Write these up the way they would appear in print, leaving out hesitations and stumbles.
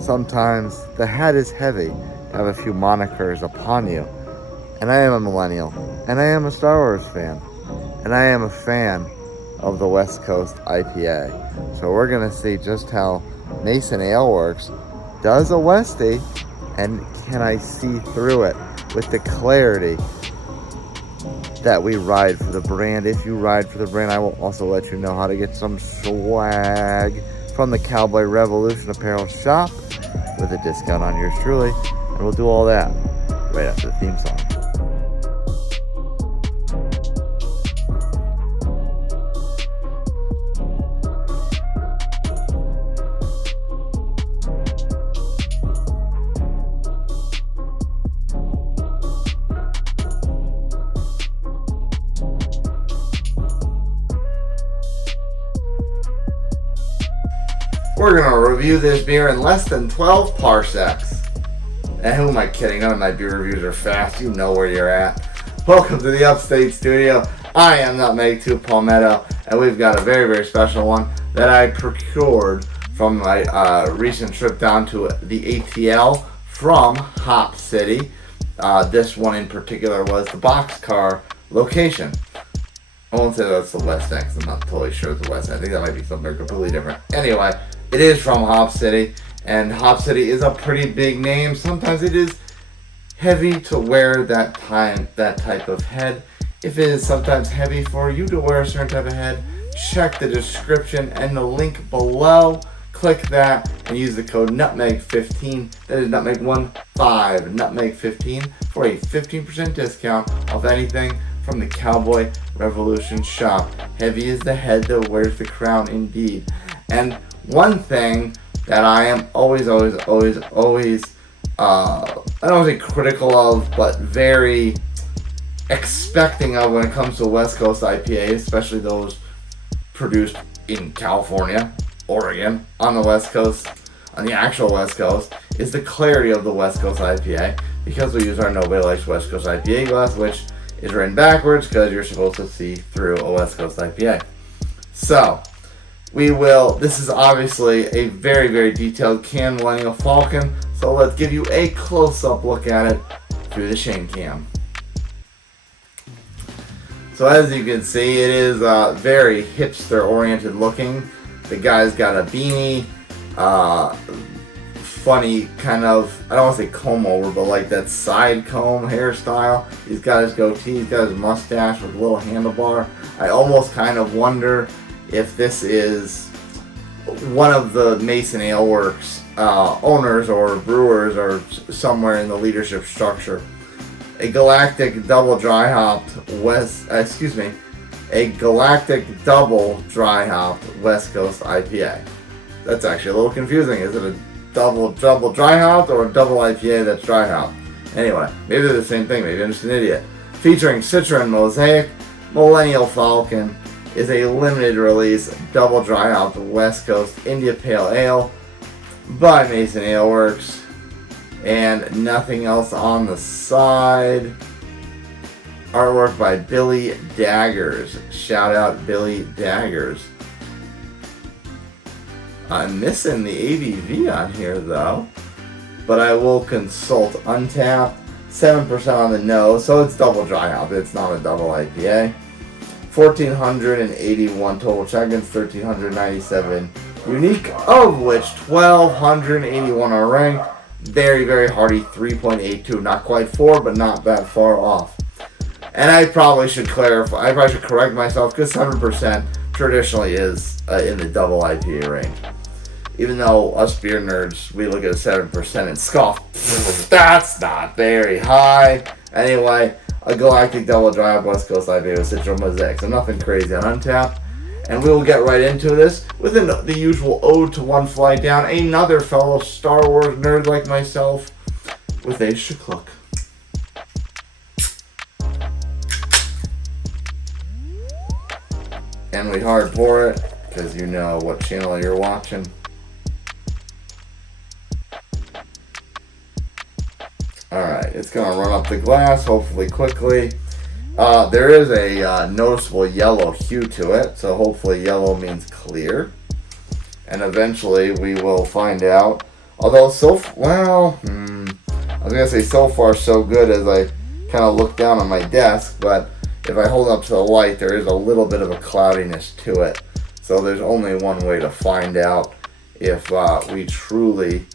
sometimes the hat is heavy to have a few monikers upon you. And I am a millennial, and I am a Star Wars fan, and I am a fan of the West Coast IPA. So we're gonna see just how Mason Ale Works does a Westie, and can I see through it with the clarity that we ride for the brand. If you ride for the brand, I will also let you know how to get some swag from the Cowboy Revolution Apparel shop with a discount on yours truly. And we'll do all that right after the theme song. We're going to review this beer in less than 12 parsecs. And who am I kidding? None of my beer reviews are fast. You know where you're at. Welcome to the Upstate Studio. I am Nutmeg 2 Palmetto, and we've got a very, very special one that I procured from my recent trip down to the ATL from Hop City. This one in particular was the Boxcar location. I won't say that's the West End, because I'm not totally sure it's the West End. I think that might be something completely different. Anyway, it is from Hop City, and Hop City is a pretty big name. Sometimes it is heavy to wear that type of head. If it is sometimes heavy for you to wear a certain type of head, check the description and the link below. Click that and use the code NUTMEG15. That is NUTMEG15, NUTMEG15 for a 15% discount off anything from the Cowboy Revolution shop. Heavy is the head that wears the crown indeed. And one thing that I am always, I don't want to say critical of, but very expecting of when it comes to West Coast IPA, especially those produced in California, Oregon, on the West Coast, on the actual West Coast, is the clarity of the West Coast IPA, because we use our Nobody Likes West Coast IPA glass, which is written backwards because you're supposed to see through a West Coast IPA. So, this is obviously a very, very detailed can Millennial Falcon, so let's give you a close-up look at it through the Shane cam. So as you can see, it is very hipster-oriented looking. The guy's got a beanie, funny kind of, I don't want to say comb over, but like that side comb hairstyle. He's got his goatee, he's got his mustache with a little handlebar. I almost kind of wonder if this is one of the Mason Ale Works owners or brewers or somewhere in the leadership structure. A galactic double dry hopped a galactic double dry hopped West Coast IPA. That's actually a little confusing. Is it a double dry hopped or a double IPA that's dry hopped? Anyway, maybe they're the same thing. Maybe I'm just an idiot. Featuring Citra and Mosaic, Millennial Falcon is a limited release double dry hopped West Coast India Pale Ale by Mason Ale Works, and nothing else on the side. Artwork by Billy Daggers. Shout out Billy Daggers. I'm missing the ABV on here though, but I will consult. Untapped, 7% on the nose, so it's double dry hop. It's not a double IPA. 1,481 total check-ins, 1,397 unique, of which 1,281 are ranked. Very, very hearty 3.82. Not quite 4, but not that far off. And I probably should correct myself, because 7% traditionally is in the double IPA range. Even though us beer nerds, we look at 7% and scoff. That's not very high. Anyway, a galactic double dry hop West Coast IPA with Citra and Mosaic. So nothing crazy on Untapped. And we will get right into this with the usual ode to One Flight Down, another fellow Star Wars nerd like myself, with a shakluck. And we hard pour it, because you know what channel you're watching. Alright, it's going to run up the glass, hopefully quickly. There is a noticeable yellow hue to it, so hopefully yellow means clear. And eventually we will find out Although I was gonna say so far so good as I kind of look down on my desk, but if I hold up to the light, there is a little bit of a cloudiness to it. So there's only one way to find out if we truly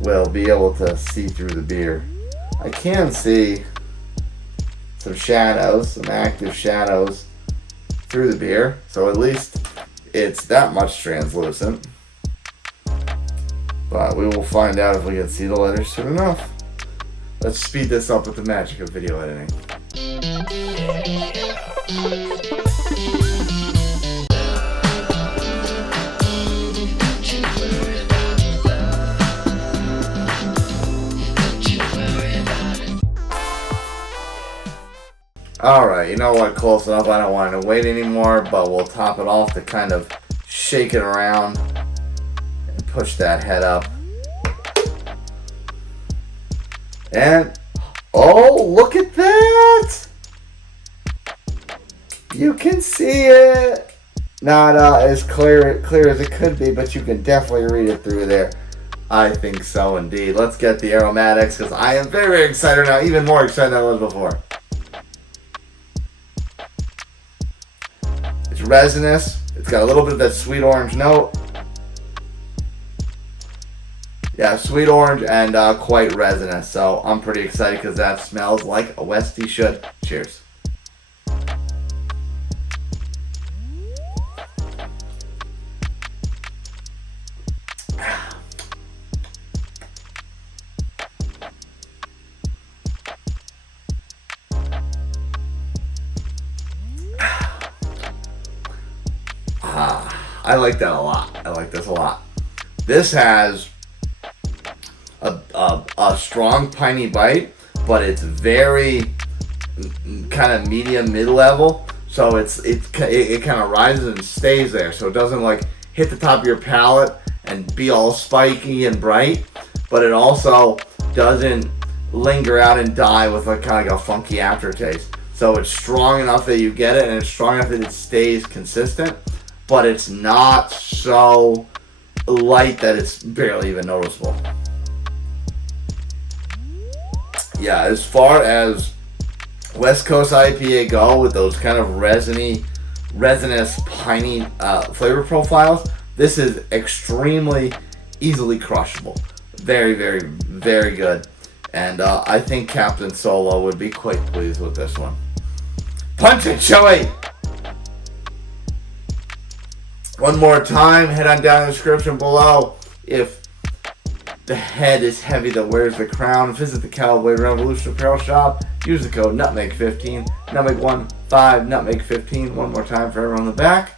will be able to see through the beer. I can see some shadows, some active shadows through the beer, so at least it's that much translucent. But we will find out if we can see the letters soon enough. Let's speed this up with the magic of video editing. Alright, you know what, close enough. I don't want to wait anymore, but we'll top it off to kind of shake it around and push that head up. And, oh, look at that! You can see it! Not as clear as it could be, but you can definitely read it through there. I think so indeed. Let's get the aromatics, because I am very, very excited now, even more excited than I was before. It's resinous. It's got a little bit of that sweet orange note. Yeah, sweet orange and quite resinous. So I'm pretty excited because that smells like a Westie should. Cheers. I like that a lot. I like this a lot. This has a strong piney bite, but it's very kind of medium mid-level. So it kind of rises and stays there. So it doesn't like hit the top of your palate and be all spiky and bright, but it also doesn't linger out and die with like kind of like a funky aftertaste. So it's strong enough that you get it, and it's strong enough that it stays consistent, but it's not so light that it's barely even noticeable. Yeah, as far as West Coast IPA go with those kind of resinous, piney flavor profiles, this is extremely easily crushable. Very, very, very good. And I think Captain Solo would be quite pleased with this one. Punch it, Chewie! One more time, head on down in the description below. If the head is heavy that wears the crown, visit the Cowboy Revolution Apparel Shop. Use the code NUTMEG15, NUTMEG15, NUTMEG15. One more time for everyone in the back.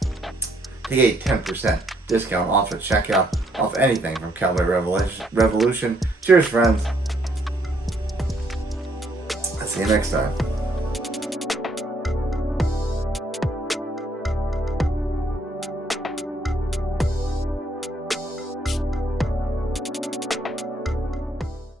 Take a 10% discount off at checkout, off anything from Cowboy Revolution. Cheers, friends. I'll see you next time.